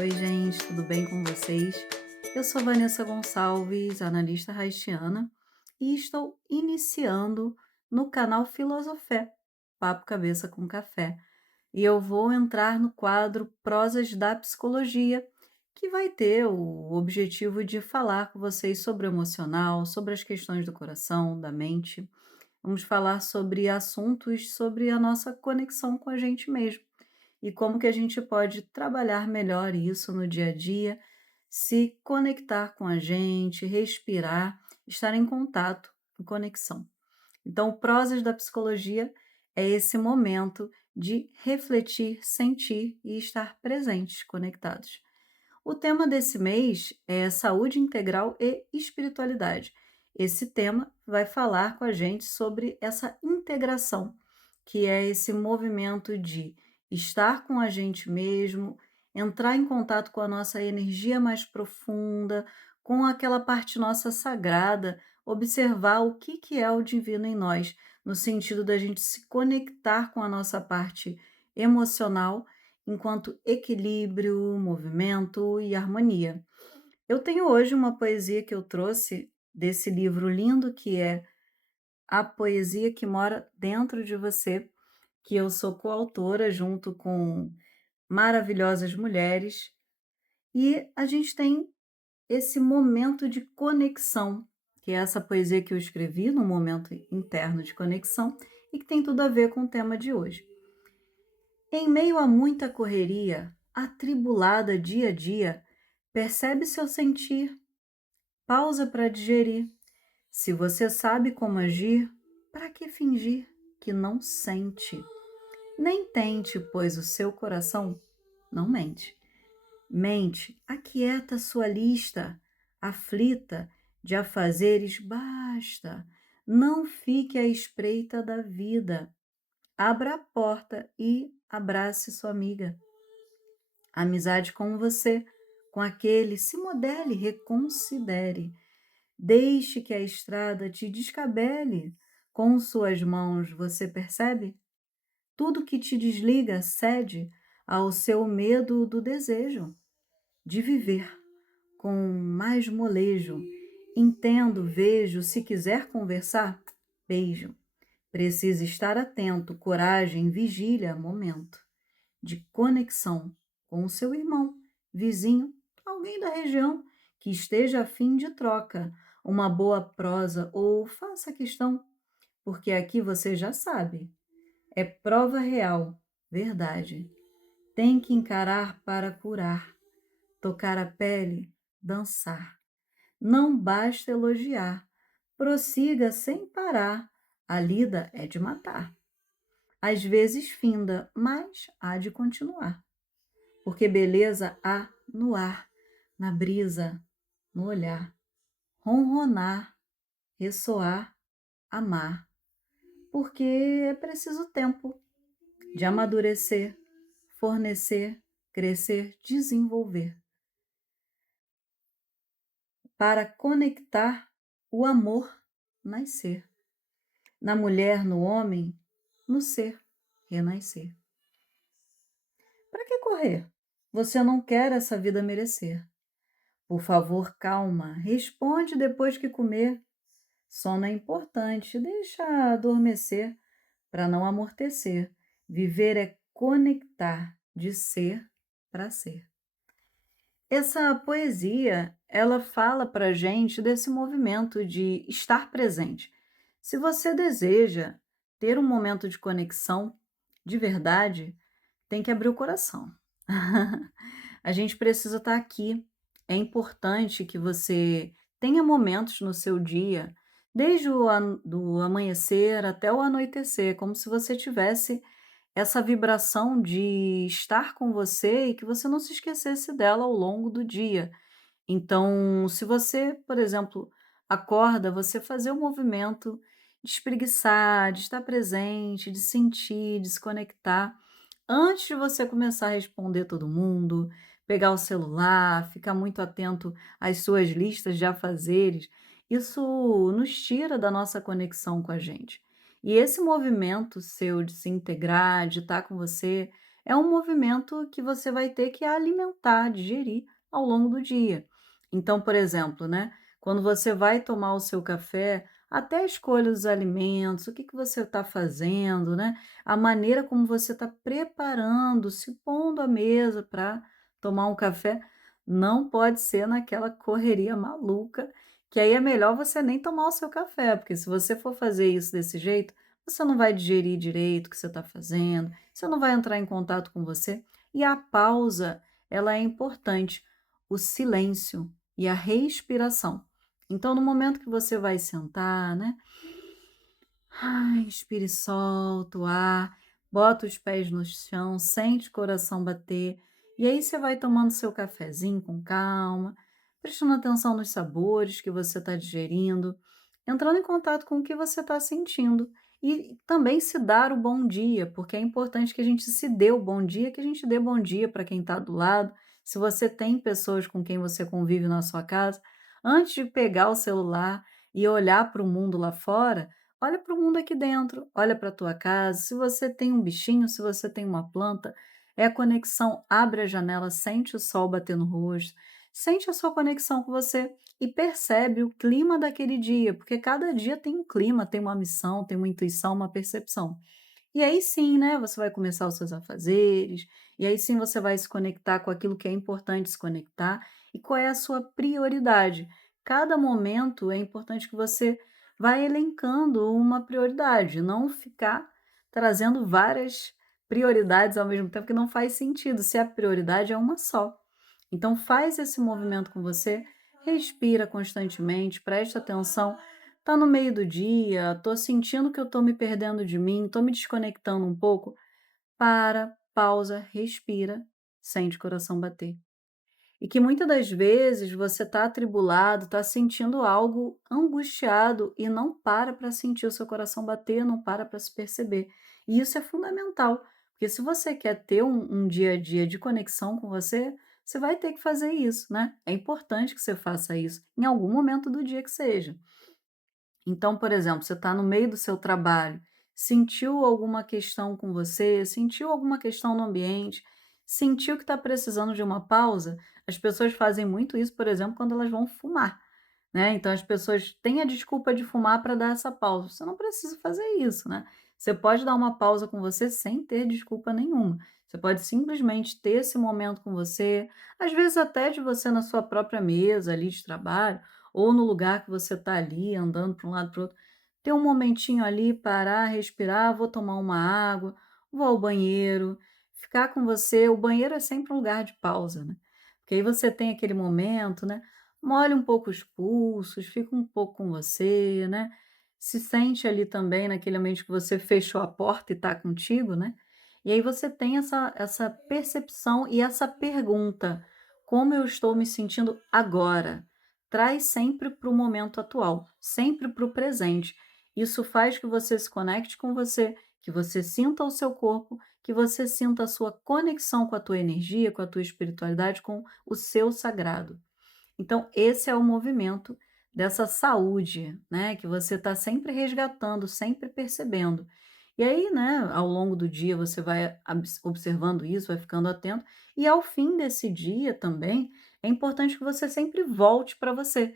Oi, gente, tudo bem com vocês? Eu sou Vanessa Gonçalves, analista haitiana, e estou iniciando no canal Filosofé, Papo Cabeça com Café. E eu vou entrar no quadro Prosas da Psicologia, que vai ter o objetivo de falar com vocês sobre o emocional, sobre as questões do coração, da mente. Vamos falar sobre assuntos sobre a nossa conexão com a gente mesmo e como que a gente pode trabalhar melhor isso no dia a dia, se conectar com a gente, respirar, estar em contato, em conexão. Então, o Prosas da Psicologia é esse momento de refletir, sentir e estar presentes, conectados. O tema desse mês é saúde integral e espiritualidade. Esse tema vai falar com a gente sobre essa integração, que é esse movimento de estar com a gente mesmo, entrar em contato com a nossa energia mais profunda, com aquela parte nossa sagrada, observar o que é o divino em nós, no sentido da gente se conectar com a nossa parte emocional enquanto equilíbrio, movimento e harmonia. Eu tenho hoje uma poesia que eu trouxe desse livro lindo que é A Poesia que Mora Dentro de Você, que eu sou coautora junto com maravilhosas mulheres, e a gente tem esse momento de conexão, que é essa poesia que eu escrevi num momento interno de conexão e que tem tudo a ver com o tema de hoje. Em meio a muita correria, atribulada dia a dia, percebe seu sentir, pausa para digerir. Se você sabe como agir, para que fingir que não sente? Nem tente, pois o seu coração não mente. Mente, aquieta sua lista, aflita de afazeres, basta. Não fique à espreita da vida. Abra a porta e abrace sua amiga. Amizade com você, com aquele, se modele, reconsidere. Deixe que a estrada te descabele. Com suas mãos, você percebe? Tudo que te desliga cede ao seu medo do desejo de viver com mais molejo. Entendo, vejo, se quiser conversar, beijo. Precisa estar atento, coragem, vigília, momento de conexão com o seu irmão, vizinho, alguém da região que esteja a fim de troca, uma boa prosa ou faça questão, porque aqui você já sabe, é prova real, verdade. Tem que encarar para curar, tocar a pele, dançar. Não basta elogiar, prossiga sem parar, a lida é de matar. Às vezes finda, mas há de continuar. Porque beleza há no ar, na brisa, no olhar, ronronar, ressoar, amar. Porque é preciso tempo de amadurecer, fornecer, crescer, desenvolver. Para conectar o amor nascer. Na mulher, no homem, no ser renascer. Para que correr? Você não quer essa vida merecer. Por favor, calma, responde depois que comer. Sono é importante, deixa adormecer para não amortecer. Viver é conectar de ser para ser. Essa poesia, ela fala para a gente desse movimento de estar presente. Se você deseja ter um momento de conexão de verdade, tem que abrir o coração. A gente precisa estar aqui. É importante que você tenha momentos no seu dia, desde do amanhecer até o anoitecer, como se você tivesse essa vibração de estar com você e que você não se esquecesse dela ao longo do dia. Então, se você, por exemplo, acorda, você fazer o movimento de espreguiçar, de estar presente, de sentir, de se conectar, antes de você começar a responder todo mundo, pegar o celular, ficar muito atento às suas listas de afazeres, isso nos tira da nossa conexão com a gente. E esse movimento seu de se integrar, de estar com você, é um movimento que você vai ter que alimentar, digerir ao longo do dia. Então, por exemplo, né, quando você vai tomar o seu café, até a escolha dos alimentos, o que que você está fazendo, né, a maneira como você está preparando, se pondo à mesa para tomar um café, não pode ser naquela correria maluca, que aí é melhor você nem tomar o seu café, porque se você for fazer isso desse jeito, você não vai digerir direito o que você está fazendo, você não vai entrar em contato com você. E a pausa, ela é importante, o silêncio e a respiração. Então, no momento que você vai sentar, né? Ai, inspire e solta o ar, bota os pés no chão, sente o coração bater. E aí você vai tomando seu cafezinho com calma, prestando atenção nos sabores que você está digerindo, entrando em contato com o que você está sentindo. E também se dar o bom dia, porque é importante que a gente se dê o bom dia, que a gente dê bom dia para quem está do lado. Se você tem pessoas com quem você convive na sua casa, antes de pegar o celular e olhar para o mundo lá fora, olha para o mundo aqui dentro, olha para a tua casa. Se você tem um bichinho, se você tem uma planta, é a conexão. Abre a janela, sente o sol bater no rosto, sente a sua conexão com você e percebe o clima daquele dia, porque cada dia tem um clima, tem uma missão, tem uma intuição, uma percepção. E aí sim, né, você vai começar os seus afazeres, e aí sim você vai se conectar com aquilo que é importante se conectar e qual é a sua prioridade. Cada momento é importante que você vá elencando uma prioridade, não ficar trazendo várias prioridades ao mesmo tempo que não faz sentido, se a prioridade é uma só. Então faz esse movimento com você, respira constantemente, presta atenção. Tá no meio do dia, tô sentindo que eu tô me perdendo de mim, tô me desconectando um pouco. Para, pausa, respira, sente o coração bater. E que muitas das vezes você está atribulado, está sentindo algo angustiado e não para sentir o seu coração bater, não para se perceber. E isso é fundamental, porque se você quer ter um dia a dia de conexão com você, você vai ter que fazer isso, né? É importante que você faça isso em algum momento do dia que seja. Então, por exemplo, você está no meio do seu trabalho, sentiu alguma questão com você, sentiu alguma questão no ambiente, sentiu que está precisando de uma pausa, as pessoas fazem muito isso, por exemplo, quando elas vão fumar, né? Então as pessoas têm a desculpa de fumar para dar essa pausa. Você não precisa fazer isso, né? Você pode dar uma pausa com você sem ter desculpa nenhuma. Você pode simplesmente ter esse momento com você, às vezes até de você na sua própria mesa ali de trabalho, ou no lugar que você está ali andando para um lado para o outro, ter um momentinho ali, parar, respirar, vou tomar uma água, vou ao banheiro, ficar com você. O banheiro é sempre um lugar de pausa, né? Porque aí você tem aquele momento, né? Molha um pouco os pulsos, fica um pouco com você, né? Se sente ali também naquele ambiente que você fechou a porta e está contigo, né? E aí você tem essa percepção e essa pergunta: como eu estou me sentindo agora? Traz sempre para o momento atual, sempre para o presente. Isso faz que você se conecte com você, que você sinta o seu corpo, que você sinta a sua conexão com a tua energia, com a tua espiritualidade, com o seu sagrado. Então, esse é o movimento dessa saúde, né, que você está sempre resgatando, sempre percebendo. E aí, né, ao longo do dia você vai observando isso, vai ficando atento, e ao fim desse dia também é importante que você sempre volte para você,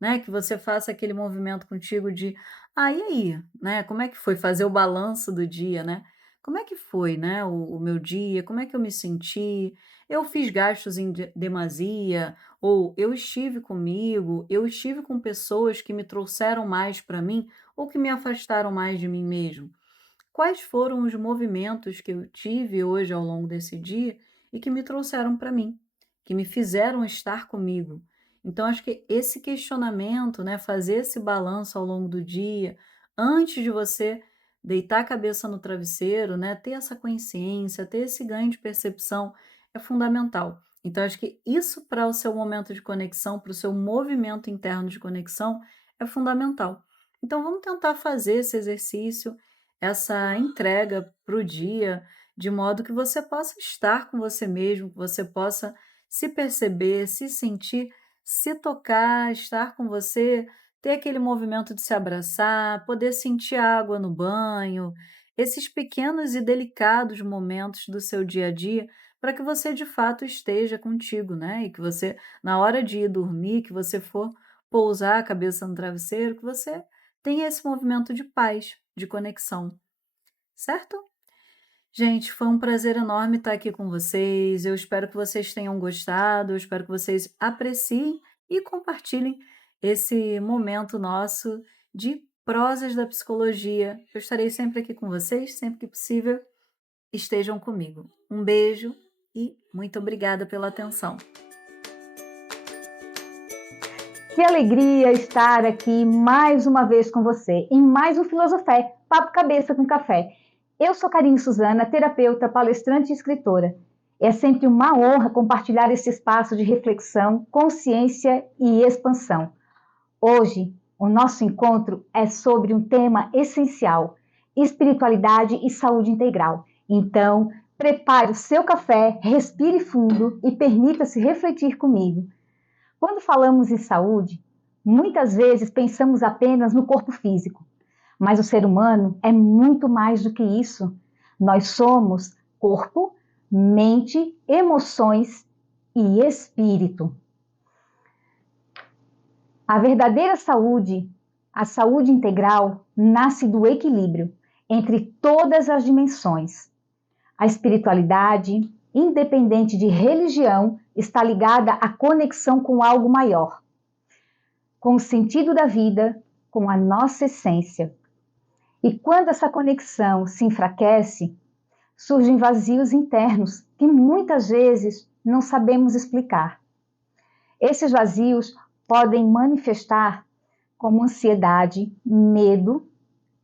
né, que você faça aquele movimento contigo de: "Ah, e aí, né, como é que foi?", fazer o balanço do dia, né. Como é que foi, né, o meu dia, como é que eu me senti, eu fiz gastos em demasia, ou eu estive comigo, eu estive com pessoas que me trouxeram mais para mim, ou que me afastaram mais de mim mesmo. Quais foram os movimentos que eu tive hoje ao longo desse dia e que me trouxeram para mim, que me fizeram estar comigo? Então, acho que esse questionamento, né, fazer esse balanço ao longo do dia, antes de você deitar a cabeça no travesseiro, né, ter essa consciência, ter esse ganho de percepção, é fundamental. Então, acho que isso para o seu momento de conexão, para o seu movimento interno de conexão, é fundamental. Então, vamos tentar fazer esse exercício, essa entrega para o dia, de modo que você possa estar com você mesmo, que você possa se perceber, se sentir, se tocar, estar com você, ter aquele movimento de se abraçar, poder sentir a água no banho, esses pequenos e delicados momentos do seu dia a dia para que você de fato esteja contigo, né? E que você, na hora de ir dormir, que você for pousar a cabeça no travesseiro, que você tenha esse movimento de paz, de conexão, certo? Gente, foi um prazer enorme estar aqui com vocês. Eu espero que vocês tenham gostado, eu espero que vocês apreciem e compartilhem esse momento nosso de prosas da psicologia. Eu estarei sempre aqui com vocês, sempre que possível, estejam comigo. Um beijo e muito obrigada pela atenção. Que alegria estar aqui mais uma vez com você, em mais um Filosofé, Papo Cabeça com Café. Eu sou Karine Suzana, terapeuta, palestrante e escritora. É sempre uma honra compartilhar esse espaço de reflexão, consciência e expansão. Hoje, o nosso encontro é sobre um tema essencial: espiritualidade e saúde integral. Então, prepare o seu café, respire fundo e permita-se refletir comigo. Quando falamos em saúde, muitas vezes pensamos apenas no corpo físico, mas o ser humano é muito mais do que isso. Nós somos corpo, mente, emoções e espírito. A verdadeira saúde, a saúde integral, nasce do equilíbrio entre todas as dimensões. A espiritualidade, independente de religião, está ligada à conexão com algo maior, com o sentido da vida, com a nossa essência. E quando essa conexão se enfraquece, surgem vazios internos que muitas vezes não sabemos explicar. Esses vazios podem manifestar como ansiedade, medo,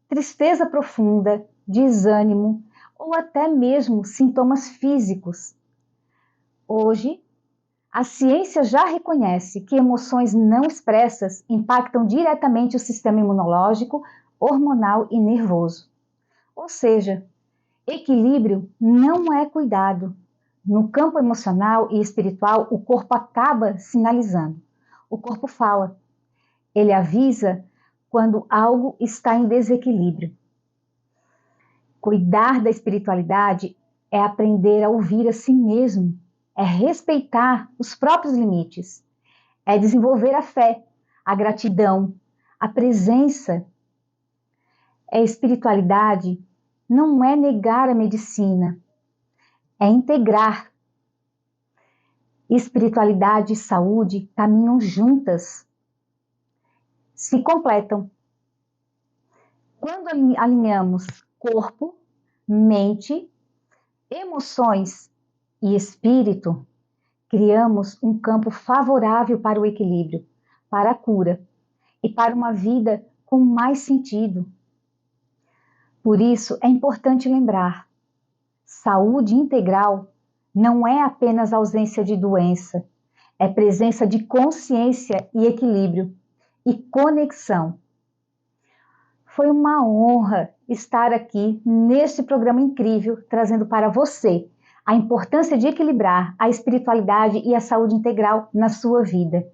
tristeza profunda, desânimo ou até mesmo sintomas físicos. Hoje, a ciência já reconhece que emoções não expressas impactam diretamente o sistema imunológico, hormonal e nervoso. Ou seja, equilíbrio não é cuidado. No campo emocional e espiritual, o corpo acaba sinalizando. O corpo fala. Ele avisa quando algo está em desequilíbrio. Cuidar da espiritualidade é aprender a ouvir a si mesmo, é respeitar os próprios limites, é desenvolver a fé, a gratidão, a presença. Espiritualidade não é negar a medicina, é integrar. Espiritualidade e saúde caminham juntas, se completam. Quando alinhamos corpo, mente, emoções e espírito, criamos um campo favorável para o equilíbrio, para a cura e para uma vida com mais sentido. Por isso, é importante lembrar: saúde integral não é apenas ausência de doença, é presença de consciência e equilíbrio e conexão. Foi uma honra estar aqui neste programa incrível, trazendo para você a importância de equilibrar a espiritualidade e a saúde integral na sua vida.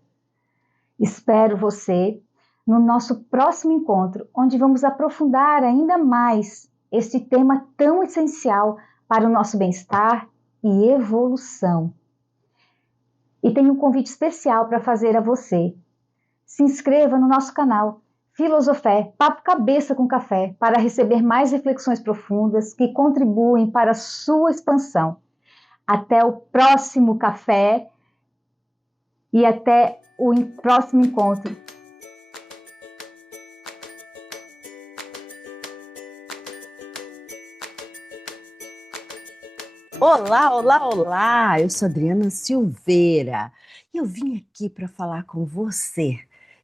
Espero você no nosso próximo encontro, onde vamos aprofundar ainda mais este tema tão essencial para o nosso bem-estar e evolução. E tenho um convite especial para fazer a você. Se inscreva no nosso canal Filosofé, Papo Cabeça com Café, para receber mais reflexões profundas que contribuem para a sua expansão. Até o próximo café e até o próximo encontro. Olá, olá, olá! Eu sou Adriana Silveira e eu vim aqui para falar com você.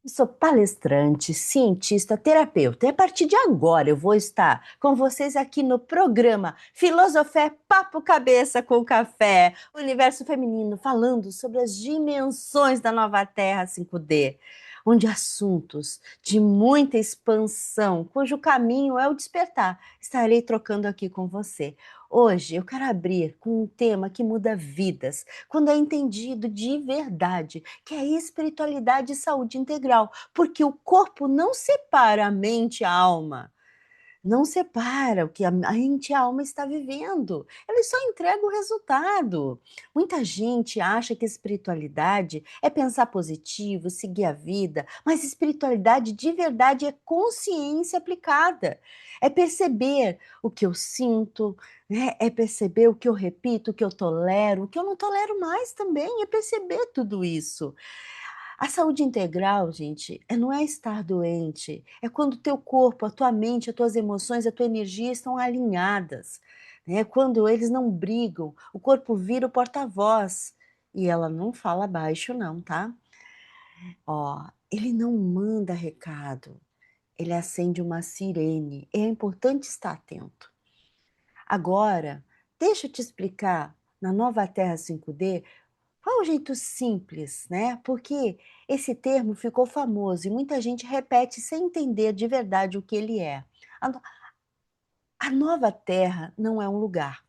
Eu sou palestrante, cientista, terapeuta e a partir de agora eu vou estar com vocês aqui no programa Filosofé Papo Cabeça com Café, Universo Feminino, falando sobre as dimensões da nova Terra 5D, onde assuntos de muita expansão, cujo caminho é o despertar, estarei trocando aqui com você. Hoje eu quero abrir com um tema que muda vidas, quando é entendido de verdade, que é espiritualidade e saúde integral, porque o corpo não separa a mente e a alma. não separa o que a mente e a alma está vivendo, ele só entrega o resultado. Muita gente acha que espiritualidade é pensar positivo, seguir a vida, mas espiritualidade de verdade é consciência aplicada. É perceber o que eu sinto, né? É perceber o que eu repito, o que eu tolero, o que eu não tolero mais também, é perceber tudo isso. A saúde integral, gente, não é estar doente, é quando o teu corpo, a tua mente, as tuas emoções, a tua energia estão alinhadas, né? Quando eles não brigam, o corpo vira o porta-voz. E ela não fala baixo não, tá? Ó, ele não manda recado, ele acende uma sirene. É importante estar atento. Agora, deixa eu te explicar, na Nova Terra 5D, qual é o jeito simples, né? Porque esse termo ficou famoso e muita gente repete sem entender de verdade o que ele é. A no a nova terra não é um lugar,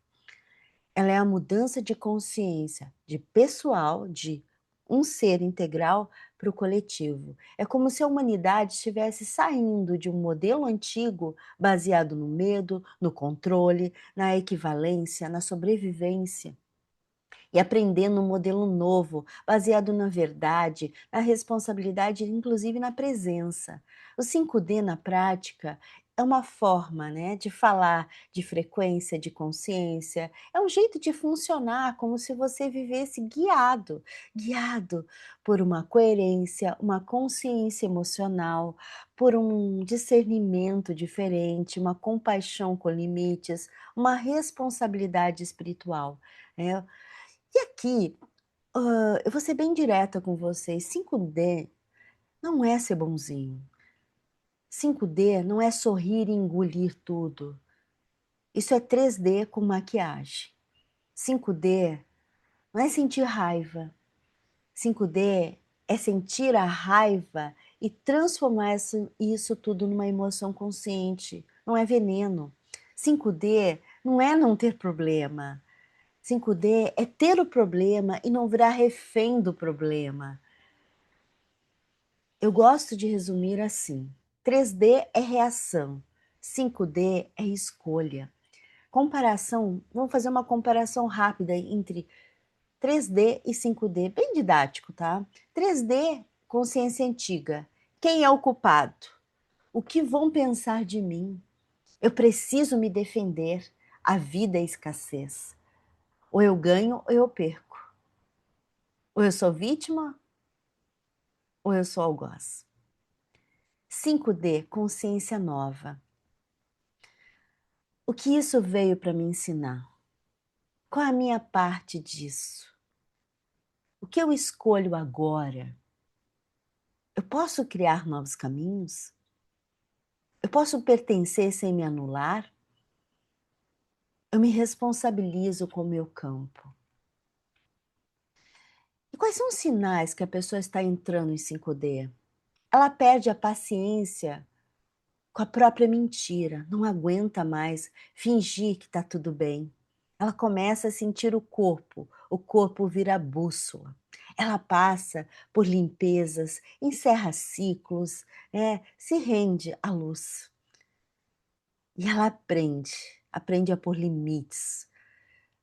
ela é a mudança de consciência, de pessoal, de um ser integral para o coletivo. É como se a humanidade estivesse saindo de um modelo antigo baseado no medo, no controle, na equivalência, na sobrevivência e aprendendo um modelo novo, baseado na verdade, na responsabilidade e inclusive na presença. O 5D na prática é uma forma, né, de falar de frequência, de consciência, é um jeito de funcionar como se você vivesse guiado, guiado por uma coerência, uma consciência emocional, por um discernimento diferente, uma compaixão com limites, uma responsabilidade espiritual, né. E aqui, eu vou ser bem direta com vocês, 5D não é ser bonzinho. 5D não é sorrir e engolir tudo. Isso é 3D com maquiagem. 5D não é sentir raiva. 5D é sentir a raiva e transformar isso tudo numa emoção consciente. Não é veneno. 5D não é não ter problema. 5D é ter o problema e não virar refém do problema. Eu gosto de resumir assim: 3D é reação, 5D é escolha. Comparação, vamos fazer uma comparação rápida entre 3D e 5D, bem didático, tá? 3D, consciência antiga. Quem é o culpado? O que vão pensar de mim? Eu preciso me defender. A vida é escassez. Ou eu ganho ou eu perco. Ou eu sou vítima ou eu sou algoz. 5D, consciência nova. O que isso veio para me ensinar? Qual a minha parte disso? O que eu escolho agora? Eu posso criar novos caminhos? Eu posso pertencer sem me anular? Eu me responsabilizo com o meu campo. E quais são os sinais que a pessoa está entrando em 5D? Ela perde a paciência com a própria mentira, não aguenta mais fingir que está tudo bem. Ela começa a sentir o corpo vira bússola. Ela passa por limpezas, encerra ciclos, se rende à luz. E ela aprende, aprende a pôr limites,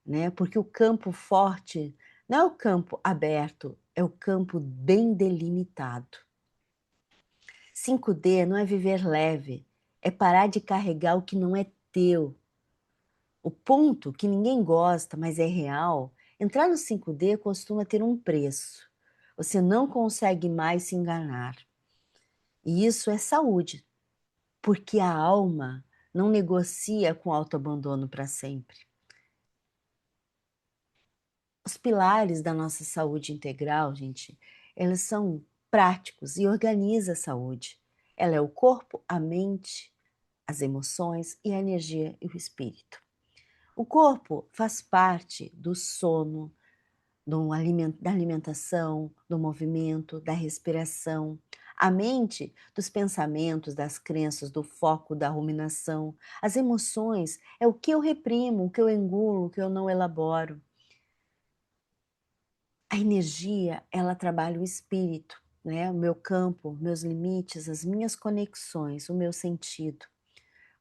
né? Porque o campo forte não é o campo aberto, é o campo bem delimitado. 5D não é viver leve, é parar de carregar o que não é teu. O ponto que ninguém gosta, mas é real, entrar no 5D costuma ter um preço. Você não consegue mais se enganar. E isso é saúde, porque a alma não negocia com autoabandono para sempre. Os pilares da nossa saúde integral, gente, eles são práticos e organiza a saúde. Ela é o corpo, a mente, as emoções e a energia e o espírito. O corpo faz parte do sono, da alimentação, do movimento, da respiração. A mente, dos pensamentos, das crenças, do foco, da ruminação. As emoções é o que eu reprimo, o que eu engulo, o que eu não elaboro. A energia, ela trabalha o espírito, né? O meu campo, meus limites, as minhas conexões, o meu sentido.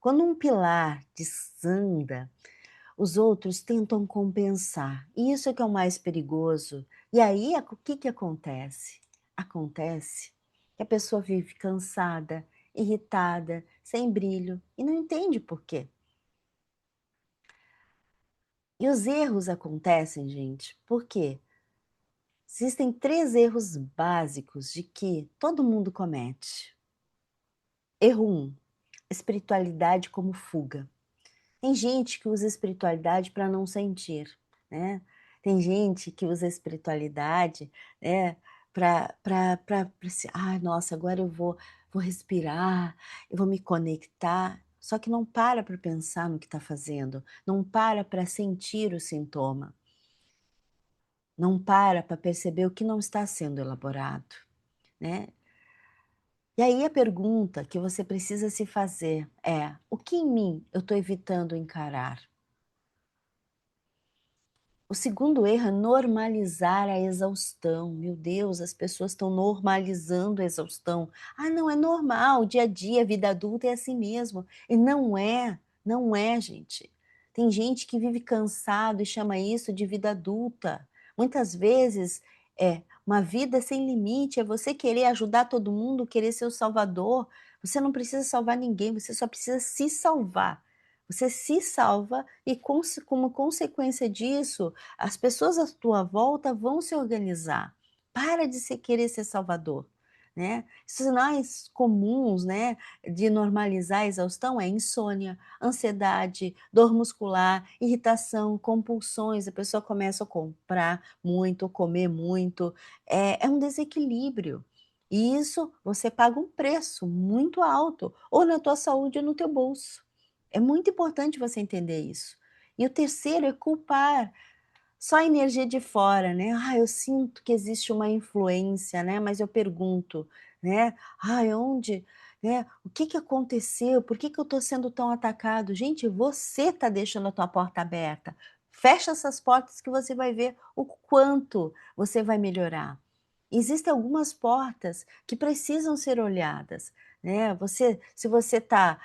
Quando um pilar desanda, os outros tentam compensar. E isso é que é o mais perigoso. E aí, o que que acontece? Acontece que a pessoa vive cansada, irritada, sem brilho e não entende por quê. E os erros acontecem, gente, por quê? Existem 3 erros básicos de que todo mundo comete. Erro 1, espiritualidade como fuga. Tem gente que usa espiritualidade para não sentir, né. Tem gente que usa a espiritualidade, né, para se: "Ai, nossa, agora eu vou respirar, eu vou me conectar", só que não para pensar no que está fazendo, não para sentir o sintoma, não para perceber o que não está sendo elaborado, né. E aí a pergunta que você precisa se fazer é: "O que em mim eu estou evitando encarar?". O segundo erro é normalizar a exaustão. Meu Deus, as pessoas estão normalizando a exaustão. "Ah, não, é normal, dia a dia, vida adulta é assim mesmo". E não é, não é, gente. Tem gente que vive cansado e chama isso de vida adulta. Muitas vezes, uma vida sem limite, é você querer ajudar todo mundo, querer ser o salvador. Você não precisa salvar ninguém, você só precisa se salvar. Você se salva e como consequência disso, as pessoas à tua volta vão se organizar. Para de querer ser salvador, né. Sinais comuns, né, de normalizar a exaustão é insônia, ansiedade, dor muscular, irritação, compulsões, a pessoa começa a comprar muito, comer muito, é um desequilíbrio. E isso você paga um preço muito alto, ou na tua saúde ou no teu bolso. É muito importante você entender isso. E o terceiro é culpar só a energia de fora, né. "Ah, eu sinto que existe uma influência, né, mas eu pergunto, né, ai, onde, né, o que que aconteceu? Por que que eu estou sendo tão atacado?". Gente, você está deixando a tua porta aberta. Fecha essas portas que você vai ver o quanto você vai melhorar. Existem algumas portas que precisam ser olhadas, né. Se você está,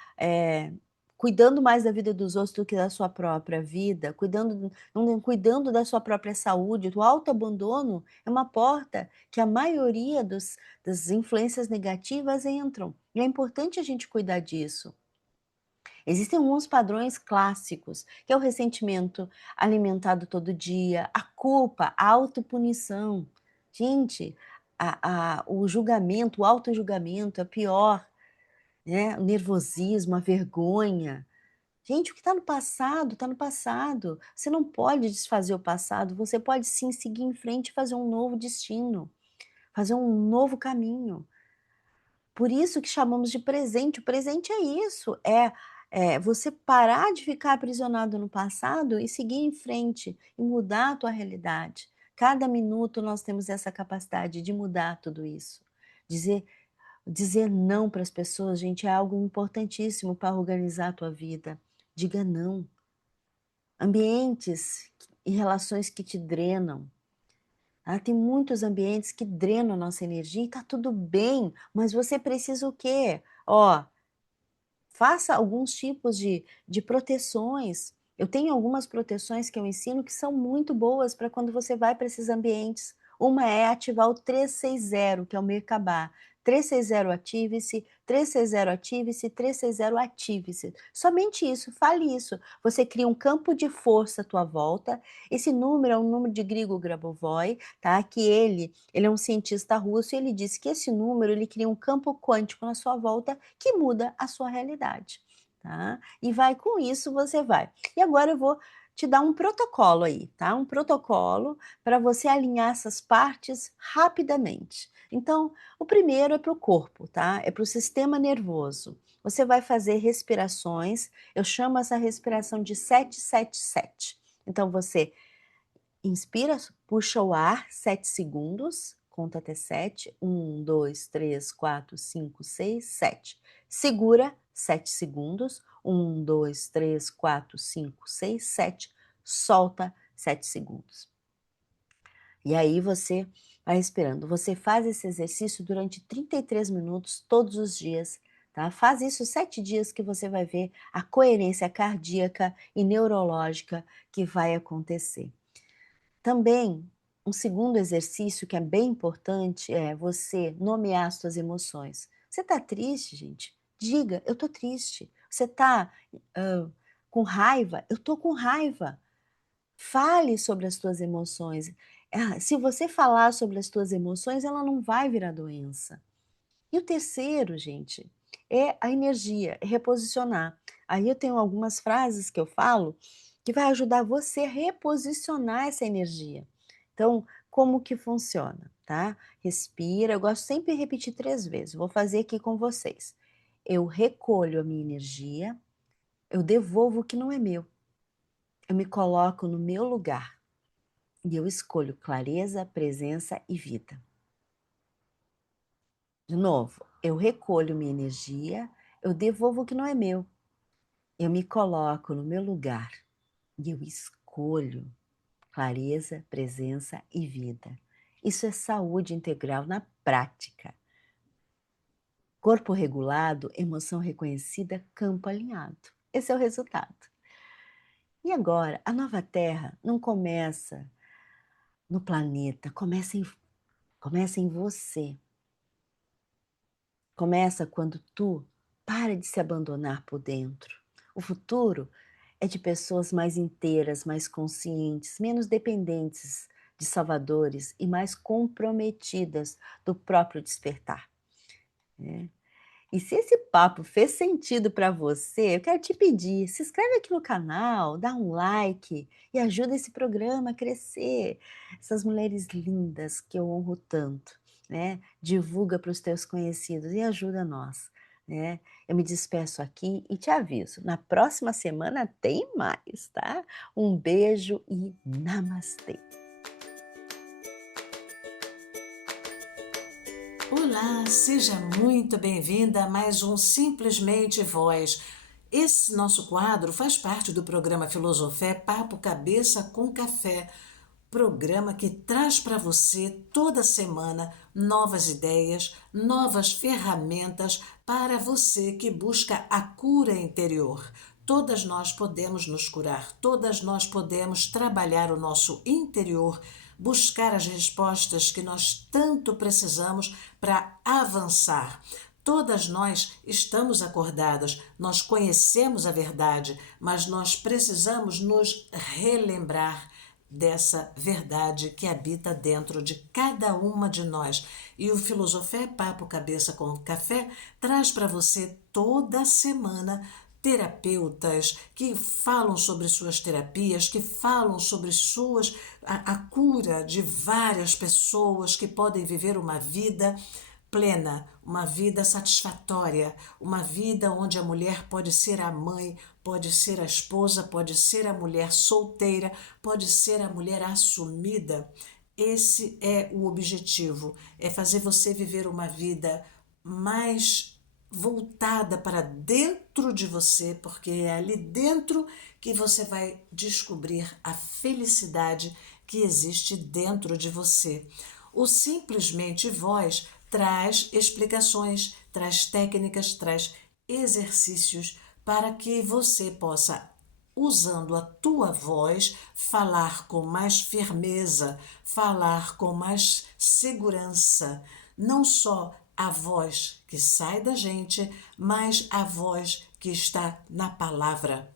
cuidando mais da vida dos outros do que da sua própria vida, cuidando da sua própria saúde, o autoabandono é uma porta que a maioria das influências negativas entram, e é importante a gente cuidar disso. Existem alguns padrões clássicos, que é o ressentimento alimentado todo dia, a culpa, a autopunição. Gente, o julgamento, o autojulgamento é pior, né, o nervosismo, a vergonha. Gente, o que está no passado, está no passado. Você não pode desfazer o passado, você pode sim seguir em frente e fazer um novo destino, fazer um novo caminho. Por isso que chamamos de presente, o presente é isso, é você parar de ficar aprisionado no passado e seguir em frente, e mudar a tua realidade. Cada minuto nós temos essa capacidade de mudar tudo isso. Dizer dizer não para as pessoas, gente, é algo importantíssimo para organizar a tua vida. Diga não. Ambientes e relações que te drenam, tá. Tem muitos ambientes que drenam a nossa energia e tá tudo bem, mas você precisa o quê? Ó, faça alguns tipos de proteções. Eu tenho algumas proteções que eu ensino que são muito boas para quando você vai para esses ambientes. Uma é ativar o 360, que é o Merkabah. 360 ative-se, 360 ative-se, 360 ative-se. Somente isso, fale isso. Você cria um campo de força à tua volta. Esse número é um número de Grigor Grabovoi, tá? Que ele é um cientista russo e ele disse que esse número ele cria um campo quântico na sua volta que muda a sua realidade, tá. E vai com isso você vai. E agora eu vou te dar um protocolo aí, tá, um protocolo para você alinhar essas partes rapidamente. Então, o primeiro é para o corpo, tá, é para o sistema nervoso. Você vai fazer respirações, eu chamo essa respiração de 777. Então você inspira, puxa o ar 7 segundos, conta até 7, 1, 2, 3, 4, 5, 6, 7. Segura 7 segundos, 1, 2, 3, 4, 5, 6, 7. Solta 7 segundos. E aí você vai respirando. Você faz esse exercício durante 33 minutos todos os dias, tá? Faz isso 7 dias que você vai ver a coerência cardíaca e neurológica que vai acontecer. Também, um segundo exercício que é bem importante é você nomear as suas emoções. Você está triste, gente? Diga: "Eu estou triste". Você está com raiva? "Eu estou com raiva". Fale sobre as tuas emoções. Se você falar sobre as tuas emoções, ela não vai virar doença. E o terceiro, gente, é a energia, é reposicionar. Aí eu tenho algumas frases que eu falo que vai ajudar você a reposicionar essa energia. Então, como que funciona, tá? Respira, eu gosto sempre de repetir 3 vezes, vou fazer aqui com vocês. Eu recolho a minha energia, eu devolvo o que não é meu, eu me coloco no meu lugar e eu escolho clareza, presença e vida. De novo, eu recolho minha energia, eu devolvo o que não é meu. Eu me coloco no meu lugar e eu escolho clareza, presença e vida. Isso é saúde integral na prática. Corpo regulado, emoção reconhecida, campo alinhado. Esse é o resultado. E agora, a nova Terra não começa no planeta, começa em você. Começa quando tu para de se abandonar por dentro. O futuro é de pessoas mais inteiras, mais conscientes, menos dependentes de salvadores e mais comprometidas do próprio despertar, né? E se esse papo fez sentido para você, eu quero te pedir, se inscreve aqui no canal, dá um like e ajuda esse programa a crescer. Essas mulheres lindas que eu honro tanto, né? Divulga para os teus conhecidos e ajuda nós, né? Eu me despeço aqui e te aviso, na próxima semana tem mais, tá? Um beijo e namastê! Olá, seja muito bem-vinda a mais um Simplesmente Voz. Esse nosso quadro faz parte do programa Filosofé Papo Cabeça com Café, programa que traz para você toda semana novas ideias, novas ferramentas para você que busca a cura interior. Todas nós podemos nos curar, todas nós podemos trabalhar o nosso interior, buscar as respostas que nós tanto precisamos para avançar. Todas nós estamos acordadas, nós conhecemos a verdade, mas nós precisamos nos relembrar dessa verdade que habita dentro de cada uma de nós. E o Filosofé Papo Cabeça com Café traz para você toda semana terapeutas que falam sobre suas terapias, que falam sobre a cura de várias pessoas que podem viver uma vida plena, uma vida satisfatória, uma vida onde a mulher pode ser a mãe, pode ser a esposa, pode ser a mulher solteira, pode ser a mulher assumida. Esse é o objetivo, é fazer você viver uma vida mais voltada para dentro de você, porque é ali dentro que você vai descobrir a felicidade que existe dentro de você. O Simplesmente Voz traz explicações, traz técnicas, traz exercícios para que você possa, usando a tua voz, falar com mais firmeza, falar com mais segurança, não só a voz que sai da gente, mas a voz que está na palavra,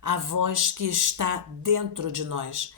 a voz que está dentro de nós.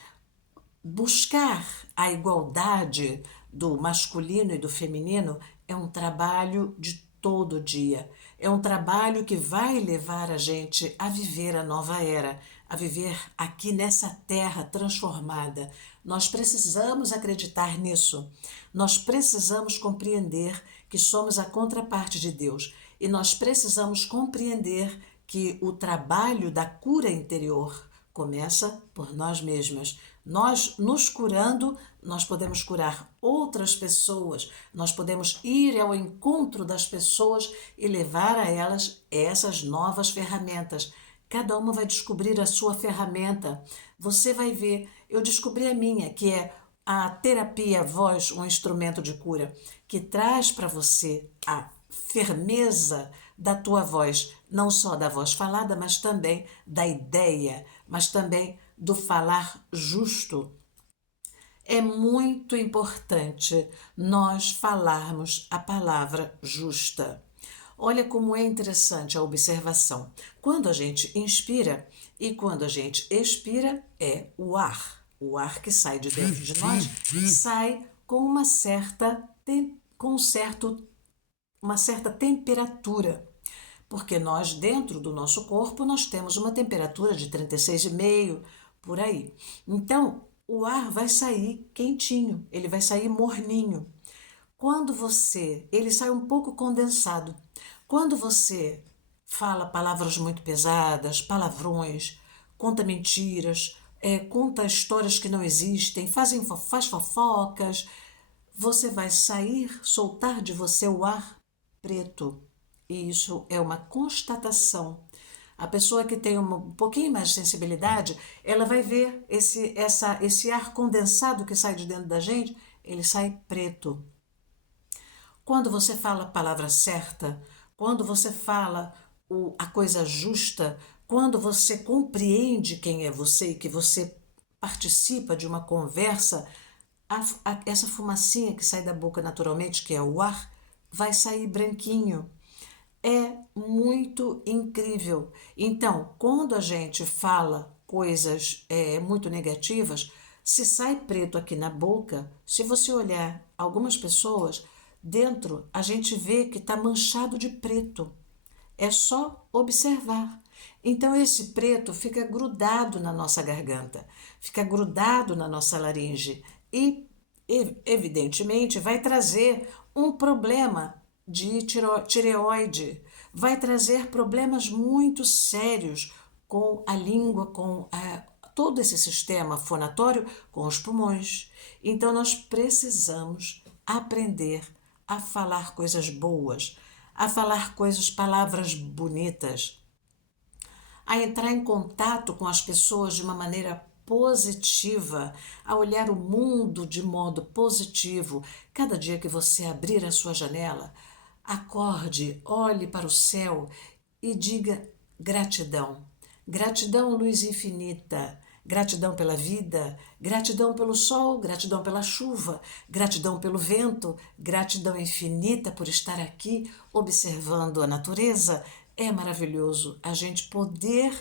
Buscar a igualdade do masculino e do feminino é um trabalho de todo dia. É um trabalho que vai levar a gente a viver a nova era, a viver aqui nessa terra transformada. Nós precisamos acreditar nisso. Nós precisamos compreender que somos a contraparte de Deus e nós precisamos compreender que o trabalho da cura interior começa por nós mesmas. Nós nos curando, nós podemos curar outras pessoas, nós podemos ir ao encontro das pessoas e levar a elas essas novas ferramentas. Cada uma vai descobrir a sua ferramenta. Você vai ver, eu descobri a minha, que é a terapia voz, um instrumento de cura, que traz para você a firmeza da tua voz, não só da voz falada, mas também da ideia, mas também do falar justo. É muito importante nós falarmos a palavra justa. Olha como é interessante a observação. Quando a gente inspira e quando a gente expira, é o ar. O ar que sai de dentro de nós sai com uma certa temperatura. Porque nós, dentro do nosso corpo, nós temos uma temperatura de 36,5 por aí. Então, o ar vai sair quentinho, ele vai sair morninho. Ele sai um pouco condensado. Quando você fala palavras muito pesadas, palavrões, conta mentiras, conta histórias que não existem, faz fofocas, você vai soltar de você o ar preto. E isso é uma constatação. A pessoa que tem um pouquinho mais de sensibilidade, ela vai ver esse ar condensado que sai de dentro da gente, ele sai preto. Quando você fala a palavra certa, quando você fala a coisa justa, quando você compreende quem é você e que você participa de uma conversa, essa fumacinha que sai da boca naturalmente, que é o ar, vai sair branquinho. É muito incrível. Então, quando a gente fala coisas muito negativas, se sai preto aqui na boca, se você olhar algumas pessoas, dentro a gente vê que está manchado de preto. É só observar. Então, esse preto fica grudado na nossa garganta, fica grudado na nossa laringe e, evidentemente, vai trazer um problema de tireoide, vai trazer problemas muito sérios com a língua, com todo esse sistema fonatório, com os pulmões. Então, nós precisamos aprender a falar coisas boas, a falar palavras bonitas, a entrar em contato com as pessoas de uma maneira positiva, a olhar o mundo de modo positivo. Cada dia que você abrir a sua janela, acorde, olhe para o céu e diga gratidão. Gratidão, luz infinita. Gratidão pela vida, gratidão pelo sol, gratidão pela chuva, gratidão pelo vento, gratidão infinita por estar aqui observando a natureza. É maravilhoso a gente poder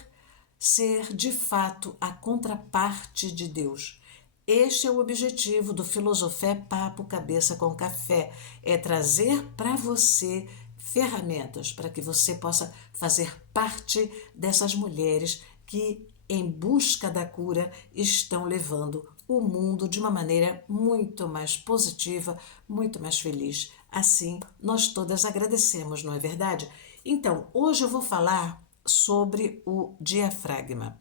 ser de fato a contraparte de Deus. Este é o objetivo do Filosofé Papo Cabeça com Café, é trazer para você ferramentas para que você possa fazer parte dessas mulheres que, em busca da cura, estão levando o mundo de uma maneira muito mais positiva, muito mais feliz. Assim, nós todas agradecemos, não é verdade? Então, hoje eu vou falar sobre o diafragma.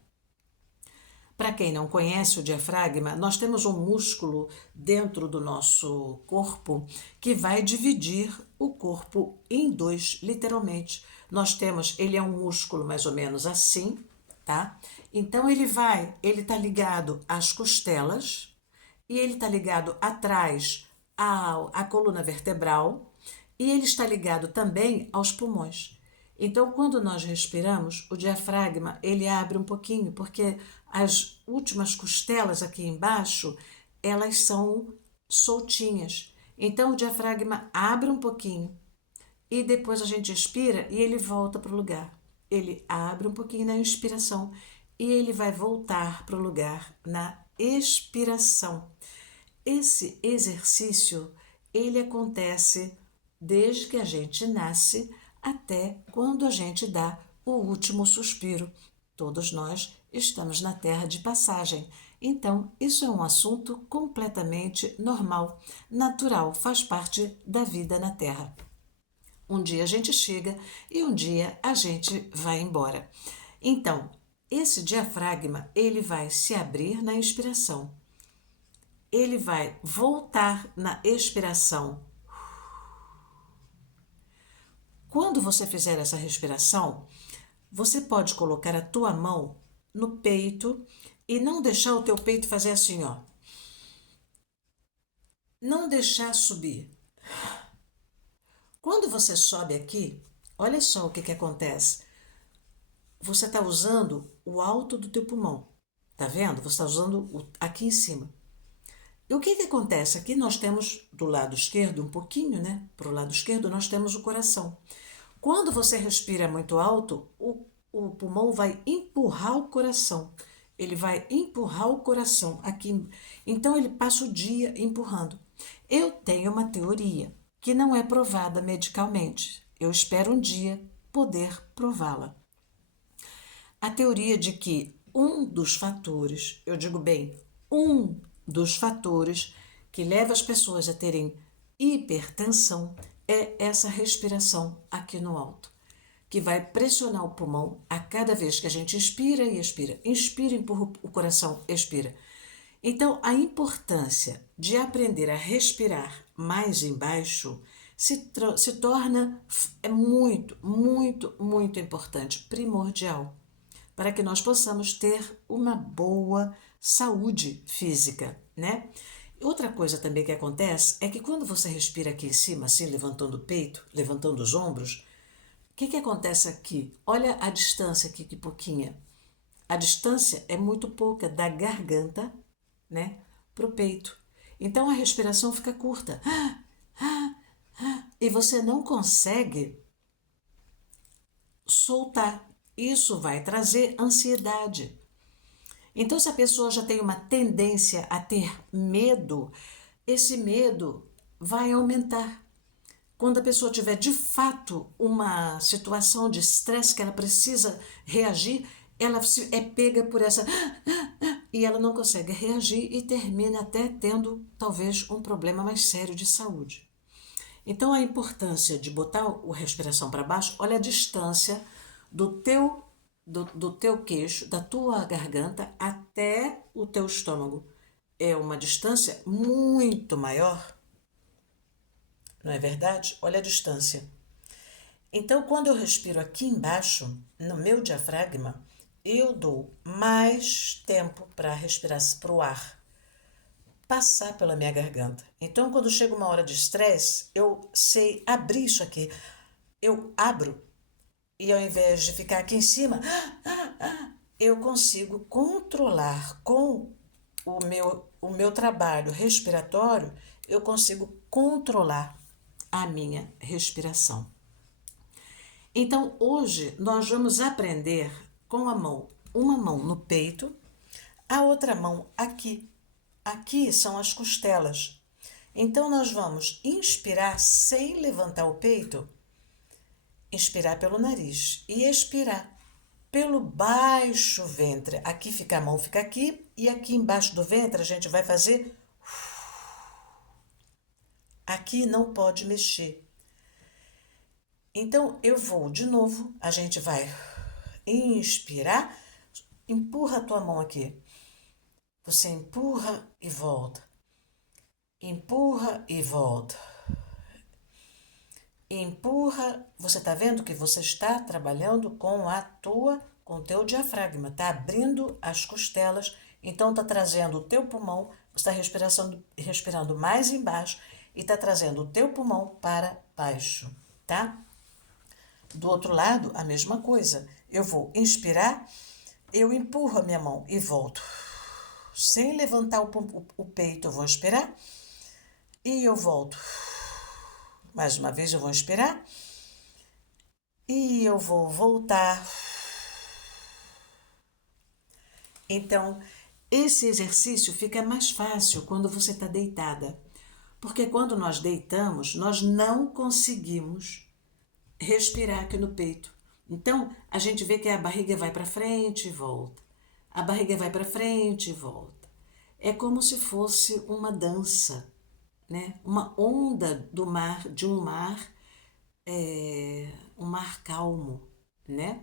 Para quem não conhece o diafragma, nós temos um músculo dentro do nosso corpo que vai dividir o corpo em dois, literalmente. Ele é um músculo mais ou menos assim, tá? Então ele está ligado às costelas e ele está ligado atrás à coluna vertebral e ele está ligado também aos pulmões. Então, quando nós respiramos, o diafragma ele abre um pouquinho, porque as últimas costelas aqui embaixo, elas são soltinhas. Então, o diafragma abre um pouquinho e depois a gente expira e ele volta para o lugar. Ele abre um pouquinho na inspiração e ele vai voltar para o lugar na expiração. Esse exercício, ele acontece desde que a gente nasce até quando a gente dá o último suspiro. Todos nós estamos na terra de passagem. Então, isso é um assunto completamente normal, natural, faz parte da vida na terra. Um dia a gente chega e um dia a gente vai embora. Então, esse diafragma, ele vai se abrir na inspiração. Ele vai voltar na expiração. Quando você fizer essa respiração, você pode colocar a tua mão no peito e não deixar o teu peito fazer assim, ó. Não deixar subir. Quando você sobe aqui, olha só o que acontece. Você está usando o alto do teu pulmão. Tá vendo? Você está usando aqui em cima. E o que acontece? Aqui nós temos do lado esquerdo, um pouquinho, né? Para o lado esquerdo, nós temos o coração. Quando você respira muito alto, o pulmão vai empurrar o coração. Ele vai empurrar o coração aqui. Então, ele passa o dia empurrando. Eu tenho uma teoria que não é provada medicalmente. Eu espero um dia poder prová-la. A teoria de que um dos fatores, eu digo bem, um dos fatores que leva as pessoas a terem hipertensão é essa respiração aqui no alto, que vai pressionar o pulmão a cada vez que a gente inspira e expira. Inspira, empurra o coração, expira. Então, a importância de aprender a respirar mais embaixo se torna muito, muito, muito importante, primordial, para que nós possamos ter uma boa saúde física, né? Outra coisa também que acontece é que quando você respira aqui em cima, assim, levantando o peito, levantando os ombros, o que acontece aqui? Olha a distância aqui, que pouquinha. A distância é muito pouca da garganta, né, para o peito. Então a respiração fica curta. E você não consegue soltar. Isso vai trazer ansiedade. Então, se a pessoa já tem uma tendência a ter medo, esse medo vai aumentar. Quando a pessoa tiver de fato uma situação de estresse que ela precisa reagir, ela é pega por essa e ela não consegue reagir e termina até tendo talvez um problema mais sério de saúde. Então, a importância de botar a respiração para baixo, olha a distância do teu queixo, da tua garganta até o teu estômago. É uma distância muito maior, não é verdade? Olha a distância. Então, quando eu respiro aqui embaixo, no meu diafragma, eu dou mais tempo para respirar, para o ar passar pela minha garganta. Então, quando chega uma hora de estresse, eu sei abrir isso aqui. Eu abro e ao invés de ficar aqui em cima, eu consigo controlar com o meu trabalho respiratório, eu consigo controlar a minha respiração. Então, hoje nós vamos aprender com a mão, uma mão no peito, a outra mão aqui. Aqui são as costelas. Então, nós vamos inspirar sem levantar o peito, inspirar pelo nariz e expirar pelo baixo ventre. Aqui fica a mão, fica aqui, e aqui embaixo do ventre a gente vai fazer. Aqui não pode mexer. Então, eu vou de novo, a gente vai inspirar, empurra a tua mão aqui. Você empurra e volta. Empurra e volta. Empurra. Você está vendo que você está trabalhando com o teu diafragma, está abrindo as costelas, então está trazendo o teu pulmão, você está respirando mais embaixo e está trazendo o teu pulmão para baixo, tá? Do outro lado, a mesma coisa. Eu vou inspirar, eu empurro a minha mão e volto. Sem levantar o peito, eu vou inspirar e eu volto. Mais uma vez eu vou inspirar e eu vou voltar. Então, esse exercício fica mais fácil quando você está deitada. Porque quando nós deitamos, nós não conseguimos respirar aqui no peito. Então, a gente vê que a barriga vai para frente e volta. A barriga vai para frente e volta. É como se fosse uma dança, né? Uma onda do mar, de um mar calmo, né?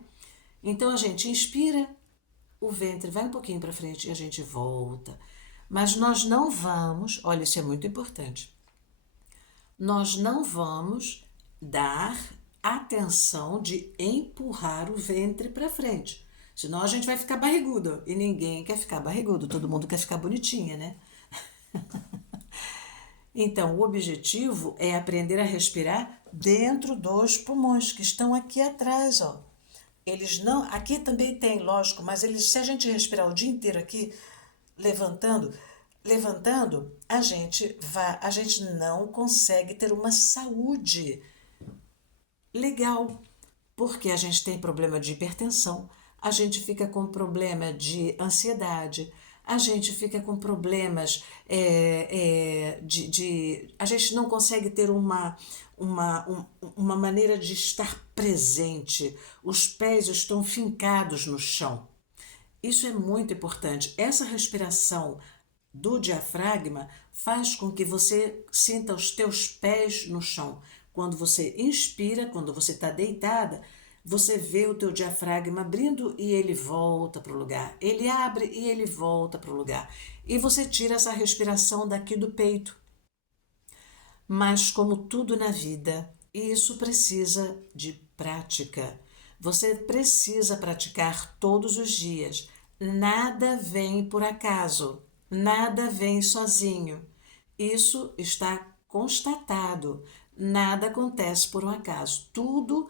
Então a gente inspira, o ventre vai um pouquinho para frente e a gente volta. Mas nós não vamos, olha, isso é muito importante, nós não vamos dar atenção de empurrar o ventre para frente. Senão a gente vai ficar barrigudo. E ninguém quer ficar barrigudo, todo mundo quer ficar bonitinha, né? Então, o objetivo é aprender a respirar dentro dos pulmões, que estão aqui atrás, ó. Eles não, aqui também tem, lógico, mas eles, se a gente respirar o dia inteiro aqui, levantando, levantando, a gente não consegue ter uma saúde legal, porque a gente tem problema de hipertensão, a gente fica com problema de ansiedade, a gente fica com problemas a gente não consegue ter uma maneira de estar presente, os pés estão fincados no chão. Isso é muito importante. Essa respiração do diafragma faz com que você sinta os teus pés no chão. Quando você inspira, quando você está deitada, você vê o teu diafragma abrindo e ele volta para o lugar. Ele abre e ele volta para o lugar. E você tira essa respiração daqui do peito. Mas como tudo na vida, isso precisa de prática. Você precisa praticar todos os dias. Nada vem por acaso, nada vem sozinho. Isso está constatado. Nada acontece por um acaso. Tudo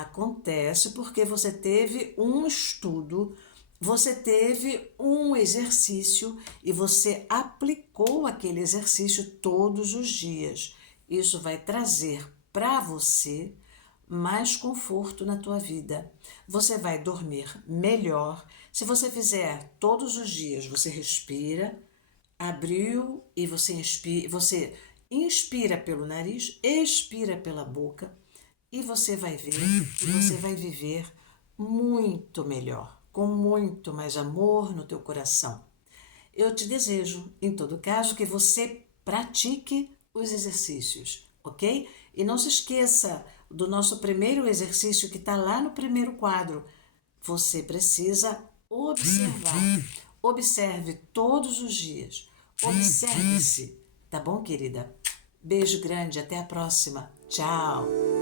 acontece porque você teve um estudo, você teve um exercício e você aplicou aquele exercício todos os dias. Isso vai trazer para você mais conforto na tua vida. Você vai dormir melhor. Se você fizer todos os dias, você respira, abriu e você inspira pelo nariz, expira pela boca e você vai ver que você vai viver muito melhor, com muito mais amor no teu coração. Eu te desejo, em todo caso, que você pratique os exercícios, ok? E não se esqueça do nosso primeiro exercício que está lá no primeiro quadro. Você precisa observar. Observe todos os dias. Observe-se. Tá bom, querida? Beijo grande, até a próxima. Tchau!